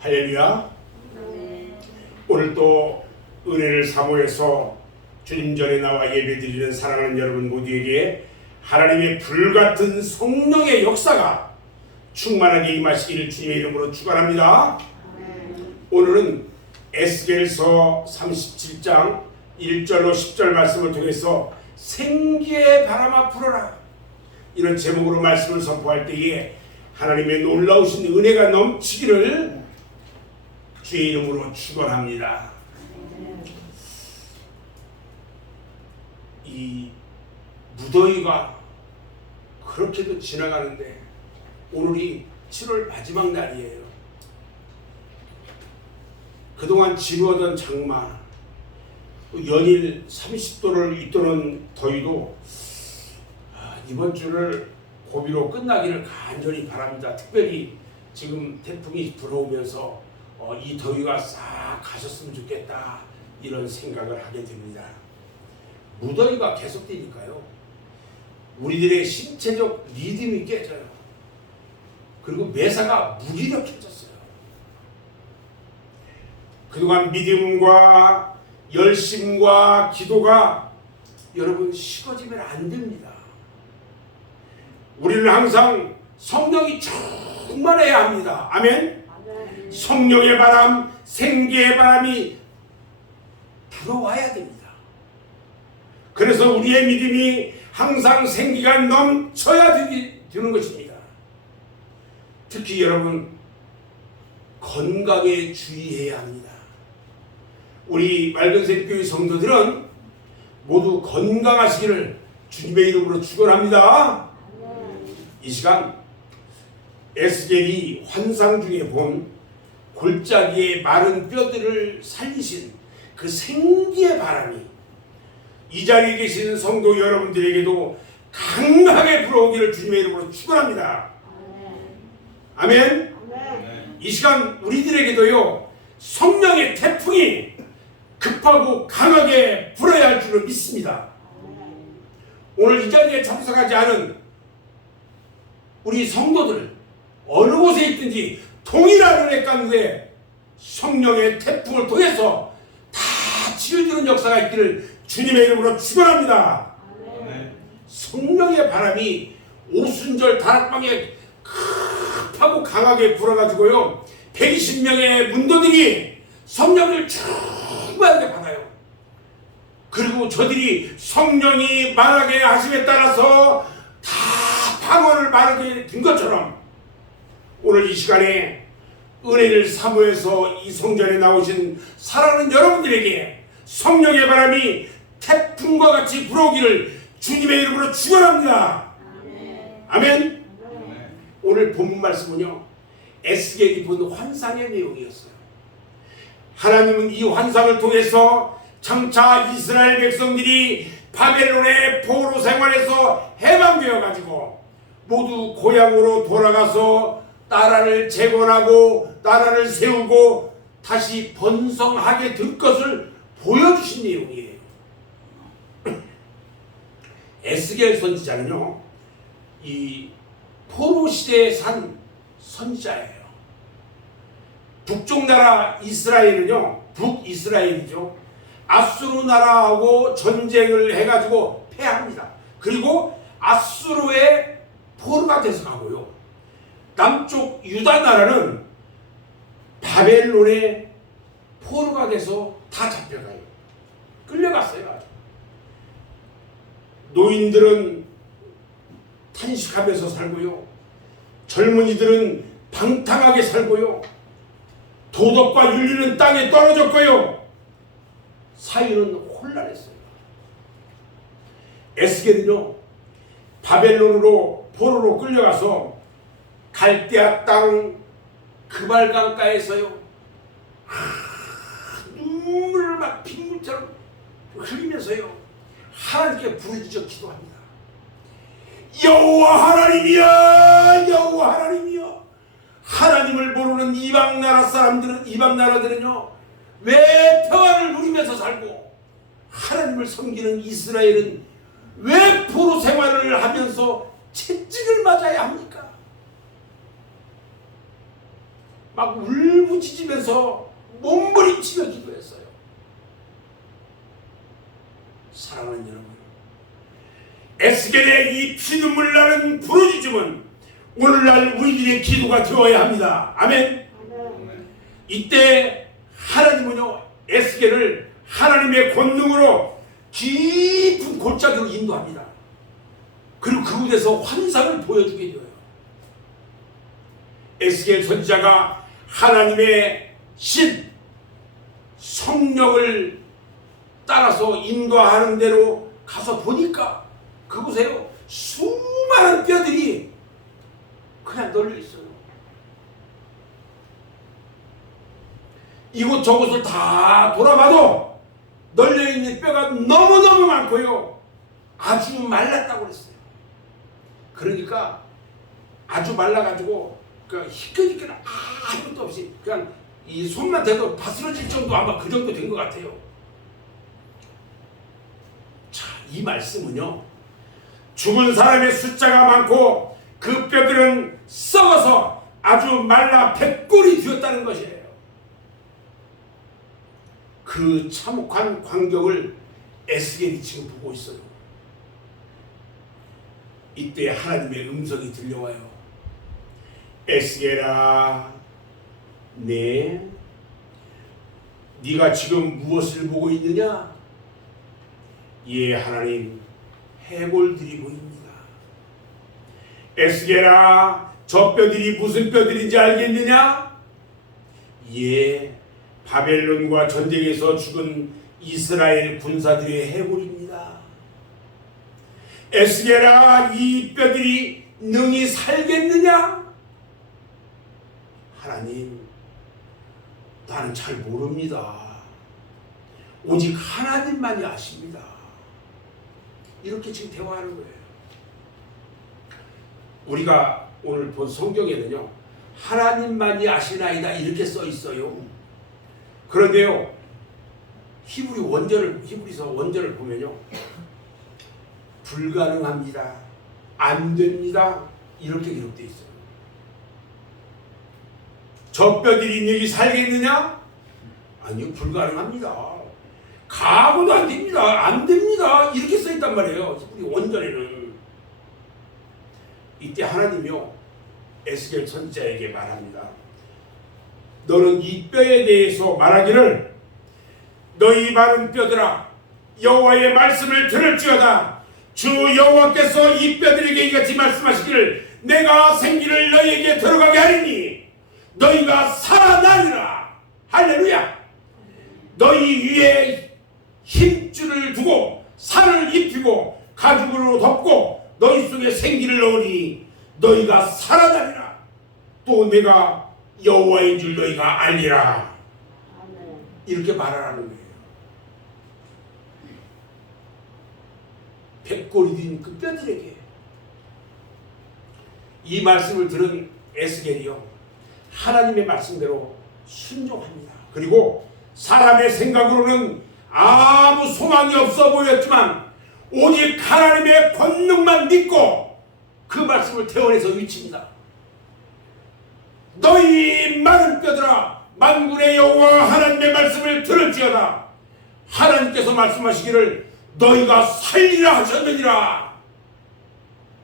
할렐루야. 오늘 또 은혜를 사모해서 주님 전에 나와 예배드리는 사랑하는 여러분 모두에게 하나님의 불같은 성령의 역사가 충만하게 임하시기를 주님의 이름으로 축원합니다. 오늘은 에스겔서 37장 1절로 10절 말씀을 통해서 생기의 바람아 불어라, 이런 제목으로 말씀을 선포할 때에 하나님의 놀라우신 은혜가 넘치기를 주의 이름으로 축원합니다. 이 무더위가 그렇게도 지나가는데 오늘이 7월 마지막 날이에요. 그동안 지루하던 장마, 연일 30도를 잇도는 더위도 이번 주를 고비로 끝나기를 간절히 바랍니다. 특별히 지금 태풍이 불어오면서 이 더위가 싹 가셨으면 좋겠다, 이런 생각을 하게 됩니다. 무더위가 계속되니까요, 우리들의 신체적 리듬이 깨져요. 그리고 매사가 무기력해졌어요. 그동안 믿음과 열심과 기도가 여러분 식어지면 안 됩니다. 우리는 항상 성령이 충만해야 합니다. 아멘. 성령의 바람, 생기의 바람이 불어와야 됩니다. 그래서 우리의 믿음이 항상 생기가 넘쳐야 되는 것입니다. 특히 여러분, 건강에 주의해야 합니다. 우리 맑은색 교회 성도들은 모두 건강하시기를 주님의 이름으로 축원합니다. 이 시간 에스겔이 환상 중에 본 골짜기의 마른 뼈들을 살리신 그 생기의 바람이 이 자리에 계신 성도 여러분들에게도 강하게 불어오기를 주님의 이름으로 축원합니다. 아멘. 이 시간 우리들에게도요, 성령의 태풍이 급하고 강하게 불어야 할 줄을 믿습니다. 오늘 이 자리에 참석하지 않은 우리 성도들 어느 곳에 있든지 동일한 은혜 가운데 성령의 태풍을 통해서 다 치유되는 역사가 있기를 주님의 이름으로 축원합니다. 성령의 바람이 오순절 다락방에 급하고 강하게 불어가지고요, 120명의 문도들이 성령을 충만하게 받아요. 그리고 저들이 성령이 말하게 하심에 따라서 다 방언을 말하게 된 것처럼 오늘 이 시간에 은혜를 사모해서 이 성전에 나오신 사랑하는 여러분들에게 성령의 바람이 태풍과 같이 불어오기를 주님의 이름으로 축원합니다. 아멘. 오늘 본문 말씀은요, 에스겔이 본 환상의 내용이었어요. 하나님은 이 환상을 통해서 장차 이스라엘 백성들이 바벨론의 포로 생활에서 해방되어 가지고 모두 고향으로 돌아가서 나라를 재건하고 나라를 세우고 다시 번성하게 될 것을 보여주신 내용이에요. 에스겔 선지자는요, 이 포로 시대에 산 선지자예요. 북쪽 나라 이스라엘은요, 북이스라엘이죠, 아수르 나라하고 전쟁을 해가지고 패합니다. 그리고 아수르의 포로가 돼서 가고요, 남쪽 유다 나라는 바벨론의 포로가 돼서 다 잡혀가요. 끌려갔어요. 노인들은 탄식하면서 살고요, 젊은이들은 방탕하게 살고요, 도덕과 윤리는 땅에 떨어졌고요, 사회는 혼란했어요. 에스겔은요, 바벨론으로 포로로 끌려가서 갈대아 땅 그발강가에서요, 눈물을 막 빗물처럼 흘리면서요, 하나님께 부르짖어 기도합니다. 여호와 하나님이여, 여호와 하나님이여. 하나님을 모르는 이방 나라 사람들은, 이방 나라들은요, 왜 평안을 누리면서 살고 하나님을 섬기는 이스라엘은 왜 포로 생활을 하면서 채찍을 맞아야 합니까? 막 울부짖으면서 몸부림치며 기도했어요. 사랑하는 여러분, 에스겔의 이 피눈물 나는 부르짖음은 오늘날 우리들의 기도가 되어야 합니다. 아멘. 이때 하나님은요, 에스겔을 하나님의 권능으로 깊은 골짜기로 인도합니다. 그리고 그곳에서 환상을 보여주게 되어요. 에스겔 선지자가 하나님의 신 성령을 따라서 인도하는 대로 가서 보니까 그곳에요, 수많은 뼈들이 그냥 널려 있어요. 이곳저곳을 다 돌아봐도 널려있는 뼈가 너무너무 많고요, 아주 말랐다고 그랬어요. 그러니까 아주 말라가지고 희끗희끗 아무것도 없이 그냥 이 손만 대도 바스러질 정도, 아마 그 정도 된 것 같아요. 자, 이 말씀은요, 죽은 사람의 숫자가 많고 그 뼈들은 썩어서 아주 말라 백골이 되었다는 것이에요. 그 참혹한 광경을 에스겔이 지금 보고 있어요. 이때 하나님의 음성이 들려와요. 에스겔아, 네가 지금 무엇을 보고 있느냐? 예, 하나님, 해골들이 보입니다. 에스겔아, 저 뼈들이 무슨 뼈들인지 알겠느냐? 예, 바벨론과 전쟁에서 죽은 이스라엘 군사들의 해골입니다. 에스겔아, 이 뼈들이 능히 살겠느냐? 하나님, 나는 잘 모릅니다. 오직 하나님만이 아십니다. 이렇게 지금 대화하는 거예요. 우리가 오늘 본 성경에는요, 하나님만이 아시나이다 이렇게 써 있어요. 그런데요, 히브리서 원전을 보면요, 불가능합니다, 안 됩니다, 이렇게 기록되어 있어요. 저 뼈들이 능히 살겠느냐? 아니요, 불가능합니다. 가고도 안 됩니다, 안 됩니다, 이렇게 써 있단 말이에요, 히브리 원전에는. 이때 하나님이요, 에스겔 선지자에게 말합니다. 너는 이 뼈에 대해서 말하기를, 너희 많은 뼈들아, 여호와의 말씀을 들을지어다. 주 여호와께서 이 뼈들에게 이같이 말씀하시기를, 내가 생기를 너희에게 들어가게 하리니 너희가 살아나리라. 할렐루야. 너희 위에 힘줄을 두고 살을 입히고 가죽으로 덮고 너희 속에 생기를 넣으니 너희가 살아나리라. 또 내가 여호와인 줄 너희가 알리라. 이렇게 말하라는 거예요. 백골이 된 그 뼈들에게 이 말씀을 들은 에스겔이요, 하나님의 말씀대로 순종합니다. 그리고 사람의 생각으로는 아무 소망이 없어 보였지만 오직 하나님의 권능만 믿고 그 말씀을 태원해서 외칩니다. 너희 많은 뼈들아, 만군의 여호와 하나님의 말씀을 들을지어다. 하나님께서 말씀하시기를 너희가 살리라 하셨느니라.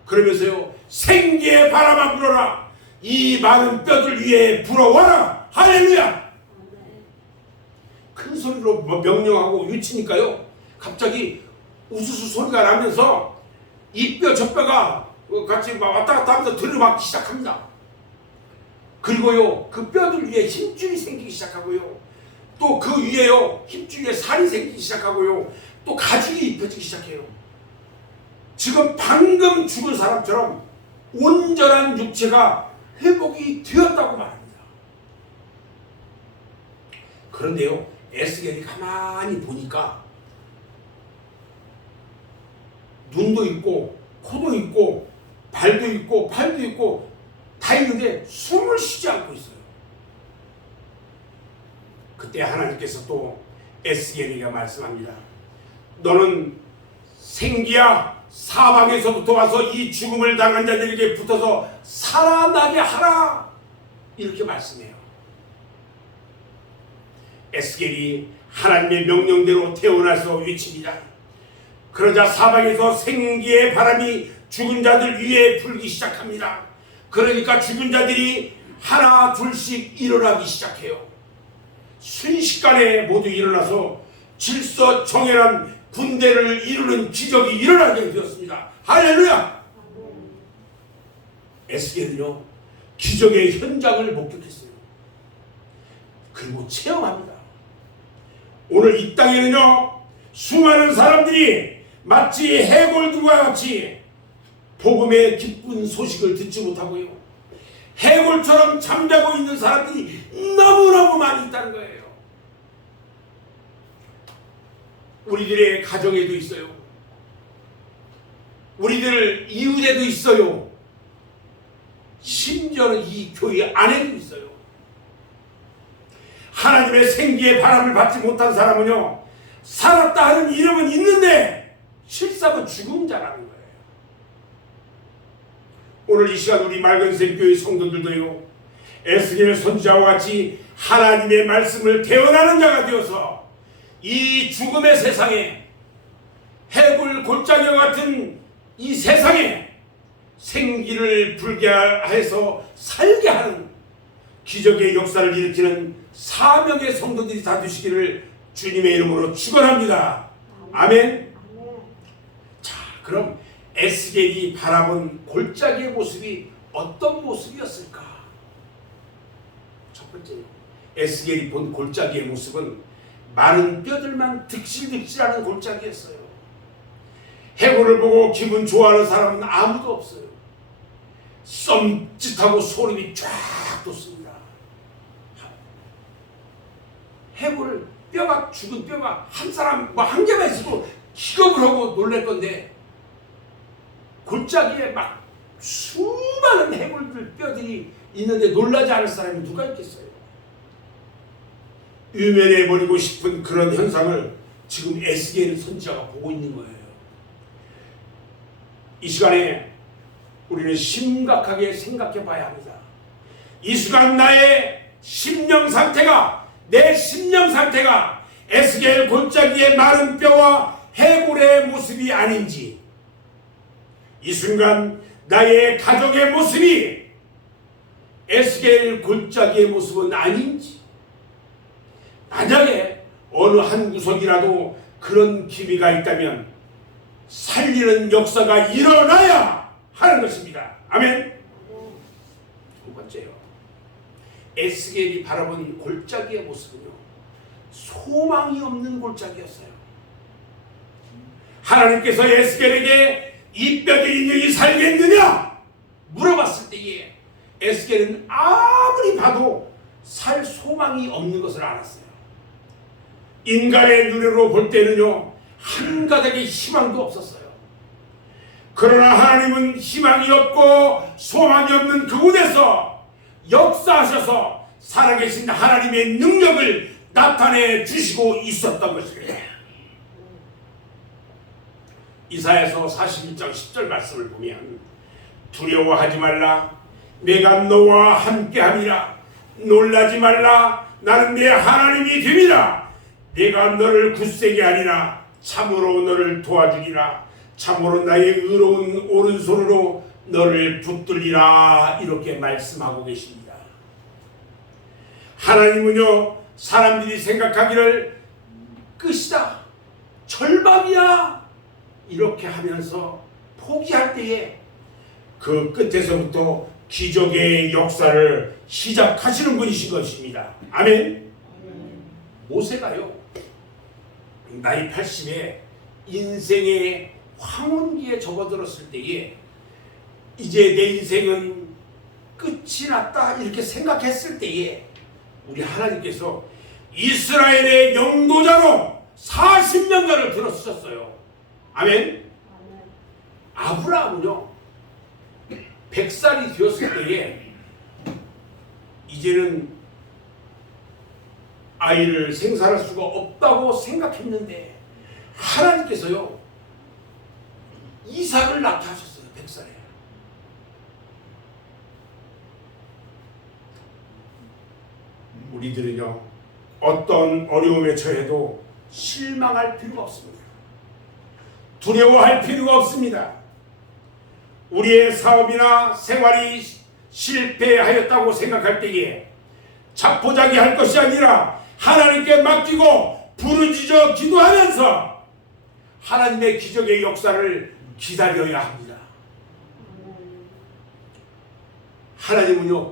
그러면서요, 생기의 바람아 불어라. 이 많은 뼈들 위에 불어와라. 할렐루야. 큰 소리로 명령하고 외치니까요, 갑자기 우수수 소리가 나면서 이 뼈 저 뼈가 같이 막 왔다 갔다 하면서 들어맞기 시작합니다. 그리고요, 그 뼈들 위에 힘줄이 생기기 시작하고요, 또 그 위에요, 힘줄 위에 살이 생기기 시작하고요, 또 가죽이 입혀지기 시작해요. 지금 방금 죽은 사람처럼 온전한 육체가 회복이 되었다고 말합니다. 그런데요, 에스겔이 가만히 보니까 눈도 있고 코도 있고 발도 있고 팔도 있고 다 있는데 숨을 쉬지 않고 있어요. 그때 하나님께서 또 에스겔에게 말씀합니다. 너는 생기야, 사방에서부터 와서 이 죽음을 당한 자들에게 붙어서 살아나게 하라. 이렇게 말씀해요. 에스겔이 하나님의 명령대로 태어나서 외칩니다. 그러자 사방에서 생기의 바람이 죽은 자들 위에 불기 시작합니다. 그러니까 죽은 자들이 하나 둘씩 일어나기 시작해요. 순식간에 모두 일어나서 질서정연한 군대를 이루는 기적이 일어나게 되었습니다. 할렐루야! 에스겔은요, 기적의 현장을 목격했어요. 그리고 체험합니다. 오늘 이 땅에는요, 수많은 사람들이 마치 해골들과 같이 복음의 기쁜 소식을 듣지 못하고요, 해골처럼 잠자고 있는 사람들이 너무너무 많이 있다는 거예요. 우리들의 가정에도 있어요. 우리들 이웃에도 있어요. 심지어는 이 교회 안에도 있어요. 하나님의 생기의 바람을 받지 못한 사람은요, 살았다 하는 이름은 있는데 실상은 죽은 자라는 거예요. 오늘 이 시간 우리 맑은샘 교회 성도들도요, 에스겔 선지자와 같이 하나님의 말씀을 대언하는 자가 되어서 이 죽음의 세상에, 해골 골짜기와 같은 이 세상에 생기를 불게 해서 살게 하는 기적의 역사를 일으키는 사명의 성도들이 다 되시기를 주님의 이름으로 축원합니다. 아멘. 자, 그럼 에스겔이 바라본 골짜기의 모습이 어떤 모습이었을까? 첫 번째요, 에스겔이 본 골짜기의 모습은 마른 뼈들만 득실득실하는 골짜기였어요. 해골을 보고 기분 좋아하는 사람은 아무도 없어요. 썸짓하고 소름이 쫙 돋습니다. 해골을, 뼈가, 죽은 뼈가 한 사람 한 개만 있어도 기겁을 하고 놀랄 건데, 골짜기에 막 수많은 해골들 뼈들이 있는데 놀라지 않을 사람이 누가 있겠어요? 유면해버리고 싶은 그런 현상을 지금 에스겔 선지자가 보고 있는 거예요. 이 시간에 우리는 심각하게 생각해 봐야 합니다. 이 순간 나의 심령 상태가, 내 심령 상태가 에스겔 골짜기의 마른 뼈와 해골의 모습이 아닌지, 이 순간 나의 가족의 모습이 에스겔 골짜기의 모습은 아닌지, 만약에 어느 한 구석이라도 그런 기미가 있다면 살리는 역사가 일어나야 하는 것입니다. 아멘. 두 번째요, 에스겔이 바라본 골짜기의 모습은요, 소망이 없는 골짜기였어요. 하나님께서 에스겔에게 이 뼈들이 너희 살겠느냐 물어봤을 때에 에스겔은 아무리 봐도 살 소망이 없는 것을 알았어요. 인간의 눈으로 볼 때는요, 한 가닥의 희망도 없었어요. 그러나 하나님은 희망이 없고 소망이 없는 그곳에서 역사하셔서 살아계신 하나님의 능력을 나타내 주시고 있었던 것입니다. 이사야서 41장 10절 말씀을 보면, 두려워하지 말라, 내가 너와 함께함이라, 놀라지 말라, 나는 내 하나님이 됨이라, 내가 너를 굳세게 하리라, 참으로 너를 도와주리라, 참으로 나의 의로운 오른손으로 너를 붙들리라. 이렇게 말씀하고 계십니다. 하나님은요, 사람들이 생각하기를 끝이다, 절망이야, 이렇게 하면서 포기할 때에 그 끝에서부터 기적의 역사를 시작하시는 분이신 것입니다. 아멘. 모세가요, 나이 80에 인생의 황혼기에 접어들었을 때에 이제 내 인생은 끝이 났다 이렇게 생각했을 때에 우리 하나님께서 이스라엘의 영도자로 40년간을 들어쓰셨어요. 아멘. 아브라함은요, 100살이 되었을 때에 이제는 아이를 생산할 수가 없다고 생각했는데 하나님께서요, 이삭을 낳게 하셨어요. 100살에. 우리들은요, 어떤 어려움에 처해도 실망할 필요가 없습니다. 두려워할 필요가 없습니다. 우리의 사업이나 생활이 실패하였다고 생각할 때에 자포자기할 것이 아니라 하나님께 맡기고 부르짖어 기도하면서 하나님의 기적의 역사를 기다려야 합니다. 하나님은요,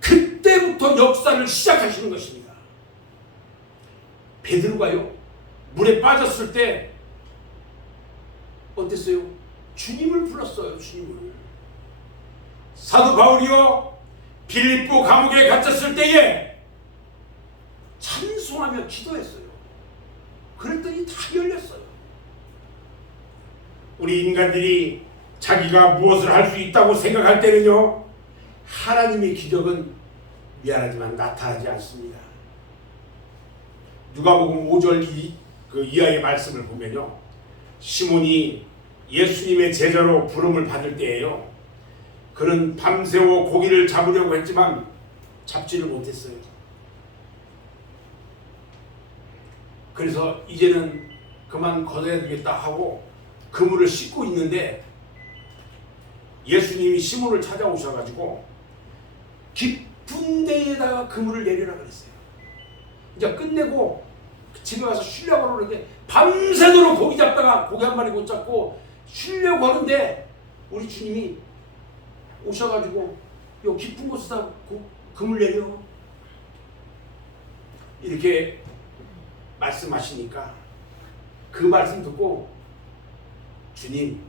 그때부터 역사를 시작하시는 것입니다. 베드로가요, 물에 빠졌을 때 어땠어요? 주님을 불렀어요. 주님을. 사도 바울이요, 빌립보 감옥에 갇혔을 때에 찬송하며 기도했어요. 그랬더니 다 열렸어요. 우리 인간들이 자기가 무엇을 할 수 있다고 생각할 때는요, 하나님의 기적은 미안하지만 나타나지 않습니다. 누가복음 5절 이하의 말씀을 보면요, 시몬이 예수님의 제자로 부름을 받을 때예요, 그는 밤새워 고기를 잡으려고 했지만 잡지를 못했어요. 그래서 이제는 그만 걷어야 되겠다 하고 그물을 씻고 있는데 예수님이 시몬을 찾아오셔가지고 깊은 데에다가 그물을 내리라 그랬어요. 이제 끝내고 집에 가서 쉬려고 그러는데 밤새도록 고기 잡다가 고기 한 마리 못 잡고 쉬려고 하는데 우리 주님이 오셔가지고 요 깊은 곳에다 그물 내려 이렇게 말씀하시니까 그 말씀 듣고, 주님,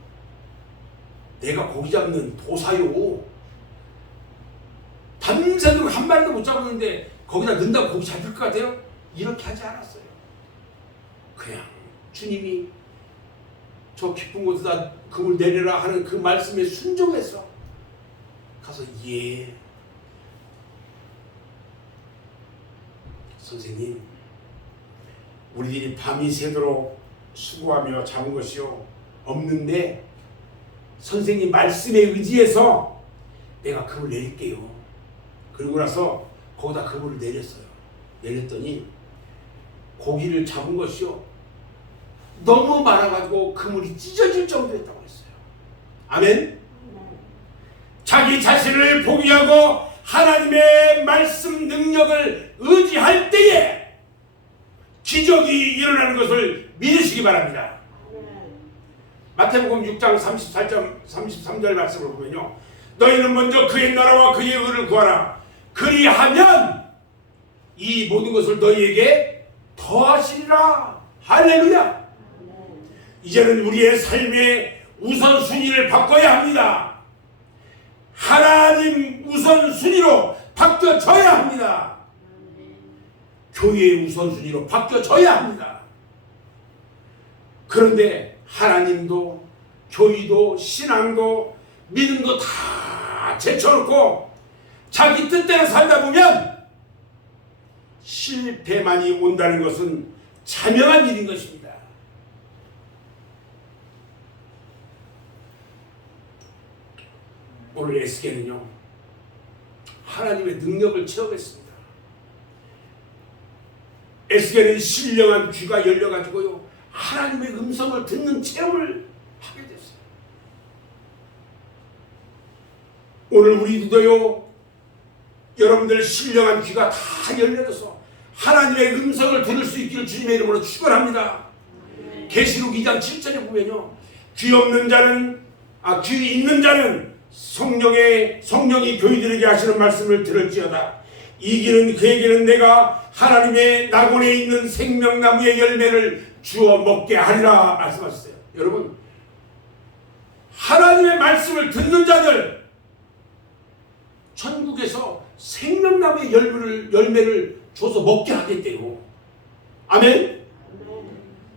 내가 고기 잡는 도사요, 밤새도록 한 마리도 못 잡았는데 거기다 넣는다고 고기 잡힐 것 같아요? 이렇게 하지 않았어요. 그냥 주님이 저 깊은 곳에다 그물 내려라 하는 그 말씀에 순종해서 가서, 예, 선생님, 우리들이 밤이 새도록 수고하며 잡은 것이요 없는데 선생님 말씀에 의지해서 내가 그물 내릴게요. 그러고 나서 거기다 그물을 내렸어요. 내렸더니 고기를 잡은 것이요 너무 많아가지고 그물이 찢어질 정도였다고 했어요. 아멘. 자기 자신을 포기하고 하나님의 말씀 능력을 의지할 때에 기적이 일어나는 것을 믿으시기 바랍니다. 마태복음 6장 33절 말씀을 보면요, 너희는 먼저 그의 나라와 그의 의를 구하라. 그리하면 이 모든 것을 너희에게 더하시리라. 할렐루야. 이제는 우리의 삶의 우선순위를 바꿔야 합니다. 하나님 우선순위로 바뀌어져야 합니다. 교회의 우선순위로 바뀌어져야 합니다. 그런데 하나님도 교회도 신앙도 믿음도 다 제쳐놓고 자기 뜻대로 살다 보면 실패만이 온다는 것은 자명한 일인 것입니다. 오늘 에스겔은요, 하나님의 능력을 체험했습니다. 에스겔은 신령한 귀가 열려가지고요, 하나님의 음성을 듣는 체험을 하게 됐어요. 오늘 우리도요, 여러분들 신령한 귀가 다 열려져서 하나님의 음성을 들을 수 있기를 주님의 이름으로 축원합니다. 계시록 2장 7절에 보면요, 귀 없는 자는 귀 있는 자는 성령이 교회들에게 하시는 말씀을 들을지어다. 이 길은 그에게는 내가 하나님의 낙원에 있는 생명나무의 열매를 주어 먹게 하리라 말씀하셨어요. 여러분, 하나님의 말씀을 듣는 자들 천국에서 생명나무의 열매를 줘서 먹게 하겠대요. 아멘.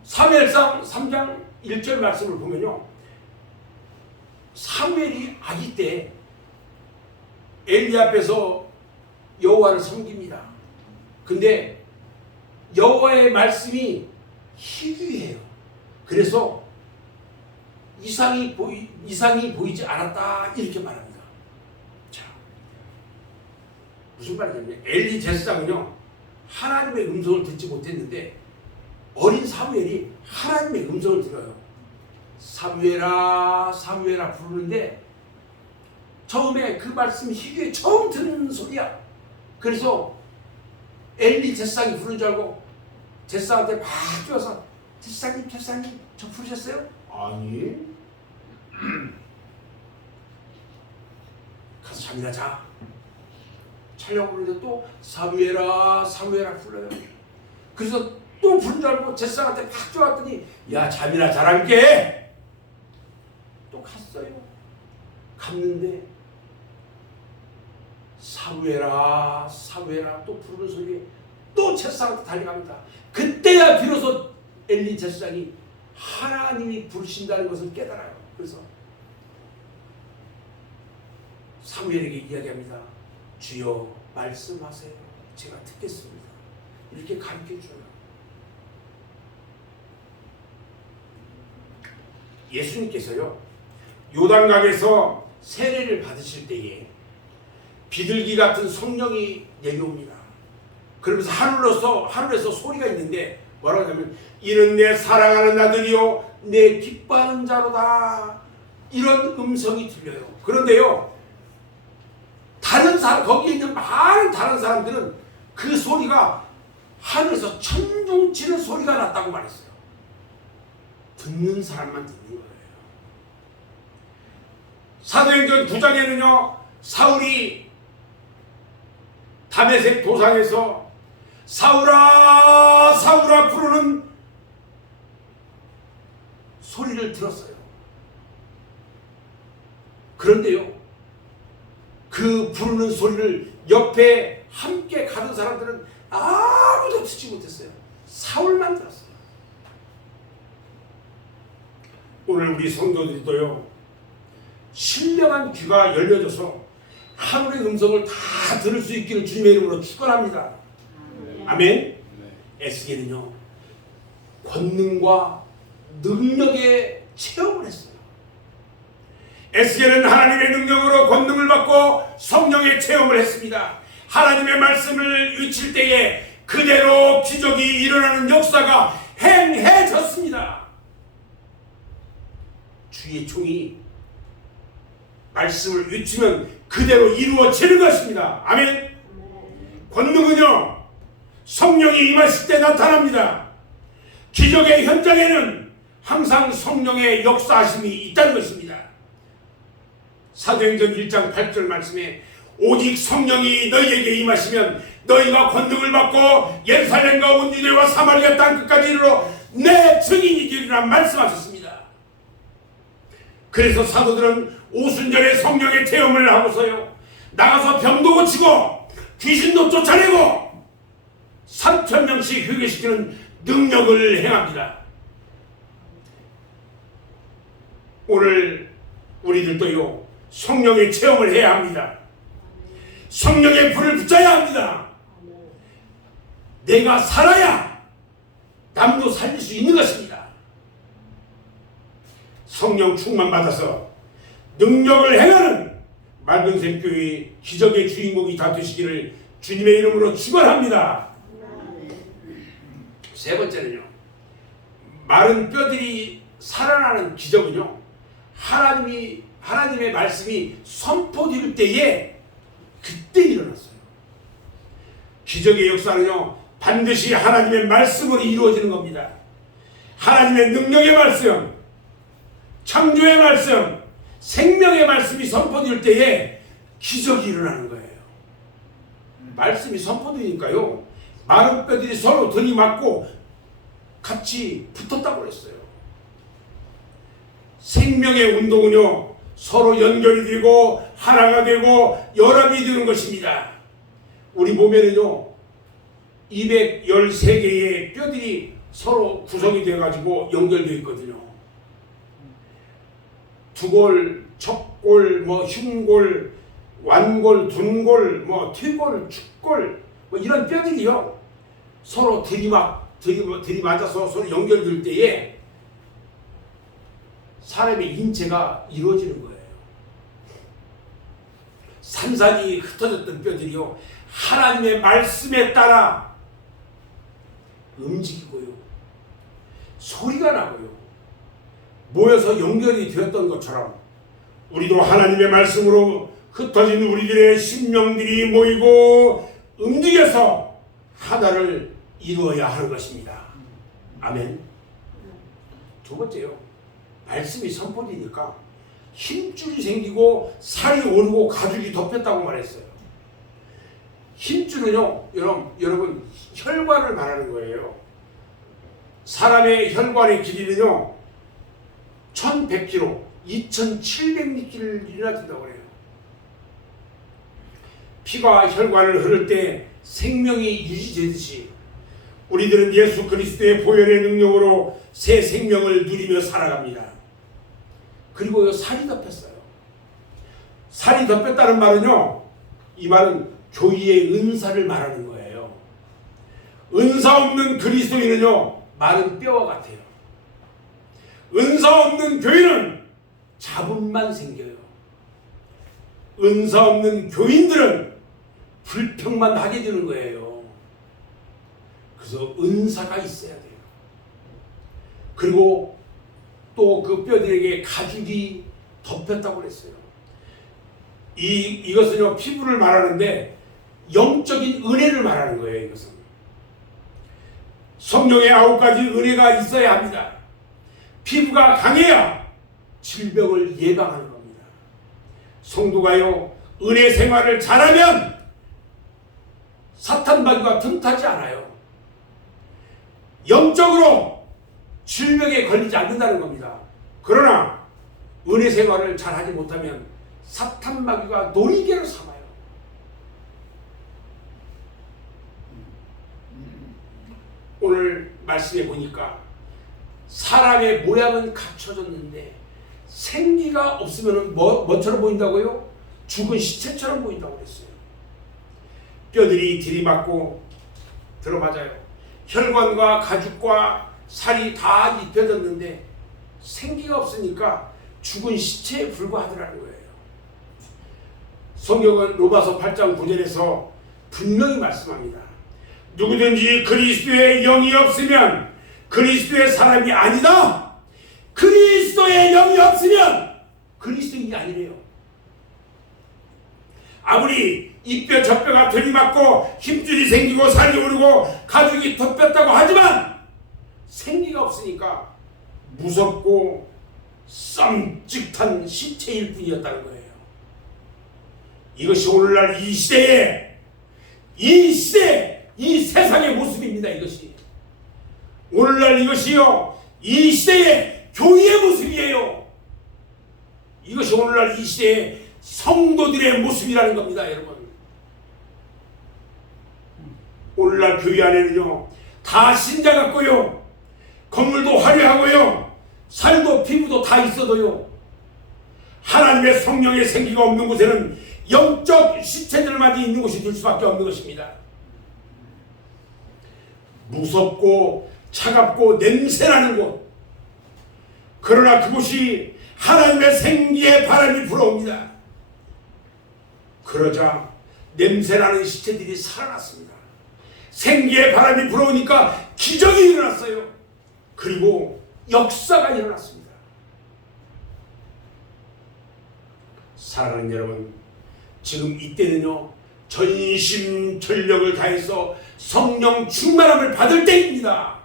사무엘상 3장 1절 말씀을 보면요, 사무엘이 아기 때 엘리 앞에서 여호와를 섬깁니다. 근데 여호와의 말씀이 희귀해요. 그래서 이상이 보이지 않았다 이렇게 말합니다. 자, 무슨 말이냐면 엘리 제사장은요, 하나님의 음성을 듣지 못했는데 어린 사무엘이 하나님의 음성을 들어요. 사무엘아 사무엘아 부르는데 처음에 그 말씀이 희귀에 처음 듣는 소리야. 그래서 엘리 제사장이 부른 줄 알고 제사장한테 막 뛰어서 제사장님 저 부르셨어요? 아니. 가서 잠이나 자. 촬영 부르는데 또 사무엘아 사무엘아 불러요. 그래서 또 부른 줄 알고 제사장한테 막 뛰어왔더니 야 잠이나 자란게. 또 갔어요. 갔는데 사무엘아 사무엘아 또 부르는 소리에 또 제사장한테 달려갑니다. 그때야 비로소 엘리 제사장이 하나님이 부르신다는 것을 깨달아요. 그래서 사무엘에게 이야기합니다. 주여 말씀하세요. 제가 듣겠습니다. 이렇게 가르쳐줘요. 예수님께서요 요단강에서 세례를 받으실 때에 비둘기 같은 성령이 내려옵니다. 그러면서 하늘에서 소리가 있는데 뭐라고 하냐면 이는 내 사랑하는 아들이요 내 기뻐하는 자로다. 이런 음성이 들려요. 그런데요 거기에 있는 많은 다른 사람들은 그 소리가 하늘에서 천둥 치는 소리가 났다고 말했어요. 듣는 사람만 듣는 거예요. 사도행전 9장에는요 사울이 다메섹 도상에서 사울아 사울아 부르는 소리를 들었어요. 그런데요 그 부르는 소리를 옆에 함께 가는 사람들은 아무도 듣지 못했어요. 사울만 들었어요. 오늘 우리 성도들도요 신령한 귀가 열려져서 하늘의 음성을 다 들을 수 있기를 주님의 이름으로 축원합니다. 아멘. 에스겔은요 권능과 능력의 체험을 했어요. 에스겔은 하나님의 능력으로 권능을 받고 성령의 체험을 했습니다. 하나님의 말씀을 외칠 때에 그대로 기적이 일어나는 역사가 행해졌습니다. 주의 종이 말씀을 외치면 그대로 이루어지는 것입니다. 아멘. 권능은요 성령이 임하실 때 나타납니다. 기적의 현장에는 항상 성령의 역사하심이 있다는 것입니다. 사도행전 1장 8절 말씀에 오직 성령이 너희에게 임하시면 너희가 권능을 받고 예루살렘과 온 유대와 사마리아 땅끝까지 이르러 내 증인이 되리라 말씀하셨습니다. 그래서 사도들은 오순절에 성령의 체험을 하고서요 나가서 병도 고치고 귀신도 쫓아내고 3,000명씩 회개시키는 능력을 행합니다. 오늘 우리들도요 성령의 체험을 해야 합니다. 성령의 불을 붙여야 합니다. 내가 살아야 남도 살릴 수 있는 것입니다. 성령 충만 받아서 능력을 행하는 말근샘 교회의 기적의 주인공이 다 되시기를 주님의 이름으로 축원합니다. 세 번째는요 마른 뼈들이 살아나는 기적은요 하나님의 말씀이 선포될 때에 그때 일어났어요. 기적의 역사는요 반드시 하나님의 말씀으로 이루어지는 겁니다. 하나님의 능력의 말씀, 창조의 말씀, 생명의 말씀이 선포될 때에 기적이 일어나는 거예요. 말씀이 선포되니까요 마른 뼈들이 서로 들이맞고 같이 붙었다고 그랬어요. 생명의 운동은요 서로 연결이 되고 하나가 되고 연합이 되는 것입니다. 우리 몸에는요 213개의 뼈들이 서로 구성이 되어가지고 연결되어 있거든요. 두골, 척골, 흉골, 완골, 둔골, 퇴골, 축골 이런 뼈들이요 서로 들이맞아서 서로 연결될 때에 사람의 인체가 이루어지는 거예요. 산산이 흩어졌던 뼈들이요 하나님의 말씀에 따라 움직이고요. 소리가 나고요. 모여서 연결이 되었던 것처럼 우리도 하나님의 말씀으로 흩어진 우리들의 심령들이 모이고 움직여서 하나를 이루어야 하는 것입니다. 아멘. 두 번째요. 말씀이 선포되니까 힘줄이 생기고 살이 오르고 가죽이 덮였다고 말했어요. 힘줄은요, 여러분 혈관을 말하는 거예요. 사람의 혈관의 길이는요 1100km, 2700m이나 된다고 해요. 피가 혈관을 흐를 때 생명이 유지되듯이 우리들은 예수 그리스도의 보혈의 능력으로 새 생명을 누리며 살아갑니다. 그리고 살이 덮였어요. 살이 덮였다는 말은요, 이 말은 교회의 은사를 말하는 거예요. 은사 없는 그리스도인은요 마른 뼈와 같아요. 은사 없는 교회는 잡음만 생겨요. 은사 없는 교인들은 불평만 하게 되는 거예요. 그래서 은사가 있어야 돼요. 그리고 또 그 뼈들에게 가죽이 덮였다고 그랬어요. 이것은요 피부를 말하는데 영적인 은혜를 말하는 거예요. 이것은 성령의 9가지 은혜가 있어야 합니다. 피부가 강해야 질병을 예방하는 겁니다. 성도가요 은혜 생활을 잘하면 사탄마귀가 틈타지 않아요. 영적으로 질병에 걸리지 않는다는 겁니다. 그러나 은혜 생활을 잘하지 못하면 사탄마귀가 놀이개로 삼아요. 오늘 말씀에 보니까 사람의 모양은 갖춰졌는데 생기가 없으면 뭐처럼 보인다고요? 죽은 시체처럼 보인다고 그랬어요. 뼈들이 들이맞고 들어맞아요. 혈관과 가죽과 살이 다 입혀졌는데 생기가 없으니까 죽은 시체에 불과하더라는 거예요. 성경은 로마서 8장 9절에서 분명히 말씀합니다. 누구든지 그리스도의 영이 없으면 그리스도의 사람이 아니다. 그리스도의 영이 없으면 그리스도인이 아니래요. 아무리 이뼈 저뼈가 들이맞고 힘줄이 생기고 살이 오르고 가죽이 덮였다고 하지만 생기가 없으니까 무섭고 썸찍한 시체일 뿐이었다는 거예요. 이것이 오늘날 이 시대의 이 세상의 모습입니다. 이것이 오늘날 이것이요 이 시대의 교회의 모습이에요. 이것이 오늘날 이 시대의 성도들의 모습이라는 겁니다. 여러분, 오늘날 교회 안에는요 다 신자 같고요 건물도 화려하고요 살도 피부도 다 있어도요 하나님의 성령의 생기가 없는 곳에는 영적 시체들만 있는 곳이 될 수밖에 없는 것입니다. 무섭고 차갑고 냄새나는 곳, 그러나 그곳이 하나님의 생기의 바람이 불어옵니다. 그러자 냄새나는 시체들이 살아났습니다. 생기의 바람이 불어오니까 기적이 일어났어요. 그리고 역사가 일어났습니다. 사랑하는 여러분, 지금 이때는요 전심전력을 다해서 성령 충만함을 받을 때입니다.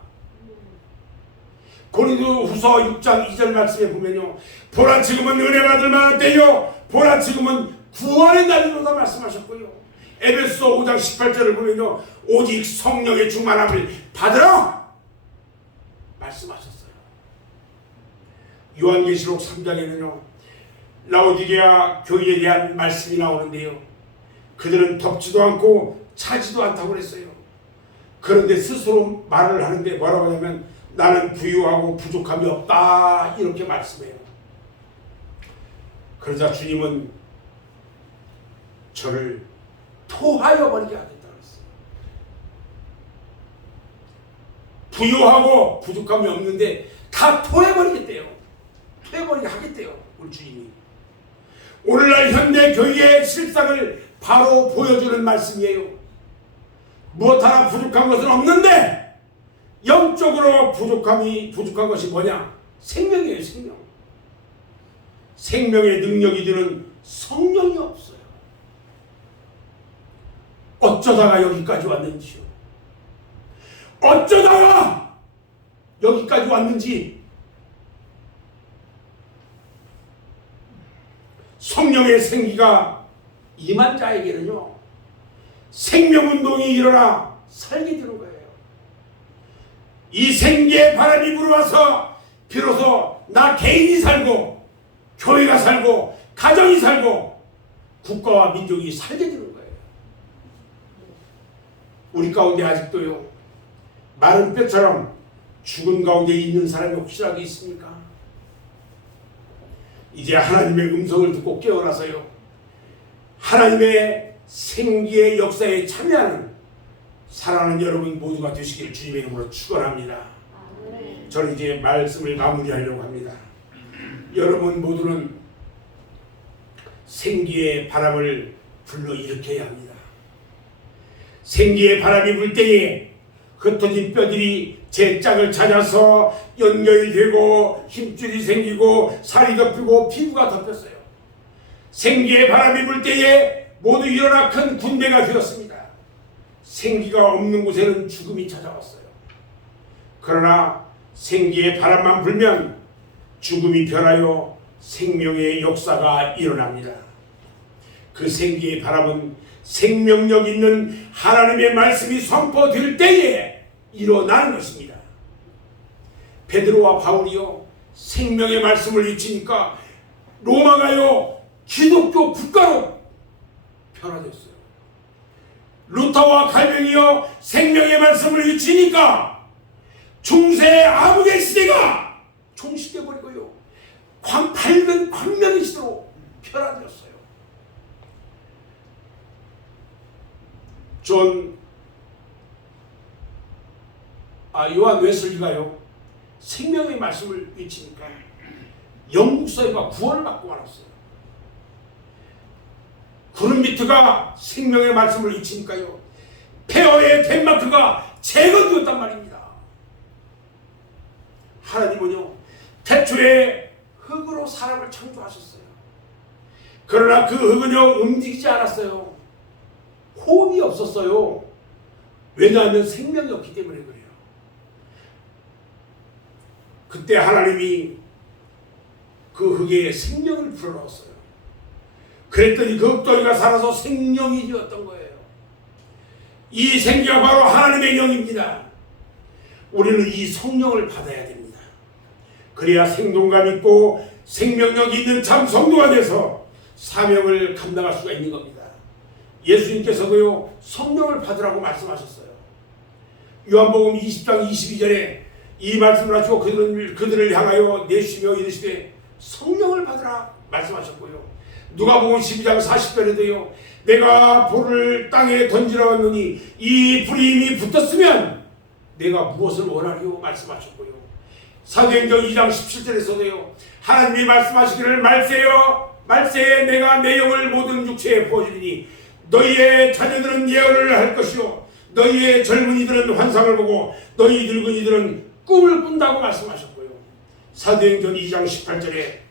고린도후서 6장 2절 말씀에 보면요 보라 지금은 은혜 받을 만한 때요 보라 지금은 구원의 날이로다 말씀하셨고요 에베소서 5장 18절을 보면요 오직 성령의 충만함을 받으라 말씀하셨어요. 요한계시록 3장에는요 라오디게아 교회에 대한 말씀이 나오는데요 그들은 덥지도 않고 차지도 않다고 그랬어요. 그런데 스스로 말을 하는데 뭐라고 하냐면 나는 부유하고 부족함이 없다 이렇게 말씀해요. 그러자 주님은 저를 토하여 버리게 하겠다 그랬어요. 부유하고 부족함이 없는데 다 토해버리겠대요. 토해버리게 하겠대요 우리 주님이. 오늘날 현대 교회의 실상을 바로 보여주는 말씀이에요. 무엇 하나 부족한 것은 없는데 영적으로 부족한 것이 뭐냐? 생명이에요, 생명. 생명의 능력이 되는 성령이 없어요. 어쩌다가 여기까지 왔는지요? 어쩌다가 여기까지 왔는지 성령의 생기가 임한 자에게는요, 생명운동이 일어나 살게 되는 거예요. 이 생기의 바람이 불어와서 비로소 나 개인이 살고 교회가 살고 가정이 살고 국가와 민족이 살게 되는 거예요. 우리 가운데 아직도요, 마른 뼈처럼 죽은 가운데 있는 사람이 혹시라도 있습니까? 이제 하나님의 음성을 듣고 깨어나서요, 하나님의 생기의 역사에 참여하는 사랑하는 여러분 모두가 되시길 주님의 이름으로 축원합니다. 저는 이제 말씀을 마무리하려고 합니다. 여러분 모두는 생기의 바람을 불러일으켜야 합니다. 생기의 바람이 불 때에 흩어진 뼈들이 제 짝을 찾아서 연결이 되고 힘줄이 생기고 살이 덮이고 피부가 덮였어요. 생기의 바람이 불 때에 모두 일어나 큰 군대가 되었습니다. 생기가 없는 곳에는 죽음이 찾아왔어요. 그러나 생기의 바람만 불면 죽음이 변하여 생명의 역사가 일어납니다. 그 생기의 바람은 생명력 있는 하나님의 말씀이 선포될 때에 일어나는 것입니다. 베드로와 바울이요, 생명의 말씀을 외치니까 로마가요 기독교 국가로 변화됐어요. 루터와 칼뱅이요 생명의 말씀을 외치니까 중세 암흑의 시대가 종식돼 버리고요, 밝은 광명의 시대로 변화되었어요. 요한 웨슬리가요 생명의 말씀을 외치니까 영국 사회가 구원을 받고 말았어요. 구름비트가 생명의 말씀을 외치니까요 폐허의 덴마크가 재건되었단 말입니다. 하나님은요 태초에 흙으로 사람을 창조하셨어요. 그러나 그 흙은요 움직이지 않았어요. 호흡이 없었어요. 왜냐하면 생명이 없기 때문에 그래요. 그때 하나님이 그 흙에 생명을 불어넣었어요. 그랬더니 그 흙덩이가 살아서 생명이 되었던 거예요. 이 생기가 바로 하나님의 영입니다. 우리는 이 성령을 받아야 됩니다. 그래야 생동감 있고 생명력이 있는 참 성도가 돼서 사명을 감당할 수가 있는 겁니다. 예수님께서도요 성령을 받으라고 말씀하셨어요. 요한복음 20장 22절에 이 말씀을 하시고 그들을 향하여 내쉬며 이르시되 성령을 받으라 말씀하셨고요. 누가복음 12장 40절에도요 내가 불을 땅에 던지러 왔노니 이 불이 이미 붙었으면 내가 무엇을 원하리요 말씀하셨고요. 사도행전 2장 17절에서도요 하나님이 말씀하시기를 말세에 내가 내 영을 모든 육체에 부어주리니 너희의 자녀들은 예언을 할 것이요 너희의 젊은이들은 환상을 보고 너희 늙은이들은 꿈을 꾼다고 말씀하셨고요. 사도행전 2장 18절에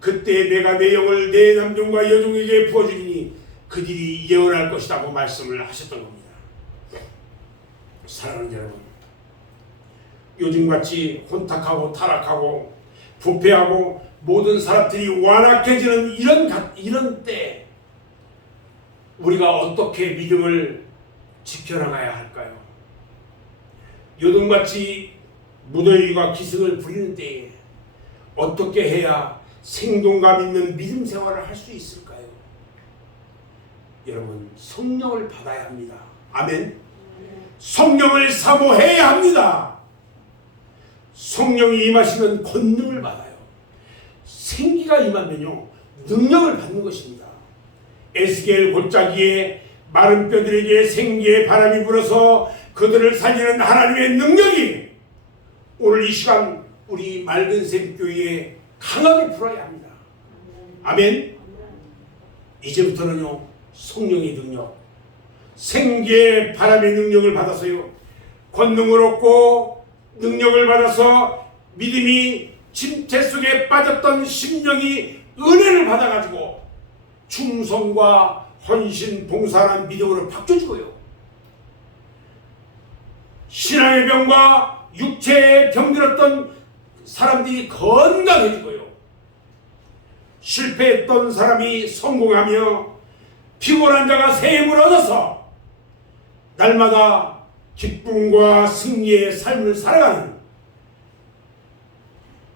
그때 내가 내 영을 내 남종과 여종에게 부어주리니 그들이 예언할 것이라고 말씀을 하셨던 겁니다. 사랑하는 여러분, 요즘같이 혼탁하고 타락하고 부패하고 모든 사람들이 완악해지는 이런 때 우리가 어떻게 믿음을 지켜나가야 할까요? 요즘같이 무더위가 기승을 부리는 때에 어떻게 해야 생동감 있는 믿음 생활을 할 수 있을까요? 여러분, 성령을 받아야 합니다. 아멘. 성령을 사모해야 합니다. 성령이 임하시면 권능을 받아요. 생기가 임하면요 능력을 받는 것입니다. 에스겔 골짜기에 마른 뼈들에게 생기의 바람이 불어서 그들을 살리는 하나님의 능력이 오늘 이 시간 우리 맑은 샘교회에 강하게 불어야 합니다. 아멘. 이제부터는요 성령의 능력, 생기의 바람의 능력을 받아서요 권능을 얻고 능력을 받아서 믿음이 침체 속에 빠졌던 심령이 은혜를 받아가지고 충성과 헌신, 봉사라는 믿음으로 바뀌어지고요. 신앙의 병과 육체에 병들었던 사람들이 건강해지고요. 실패했던 사람이 성공하며 피곤한 자가 새 힘을 얻어서 날마다 기쁨과 승리의 삶을 살아가는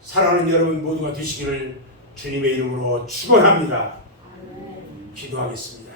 사랑하는 여러분 모두가 되시기를 주님의 이름으로 축원합니다. 기도하겠습니다.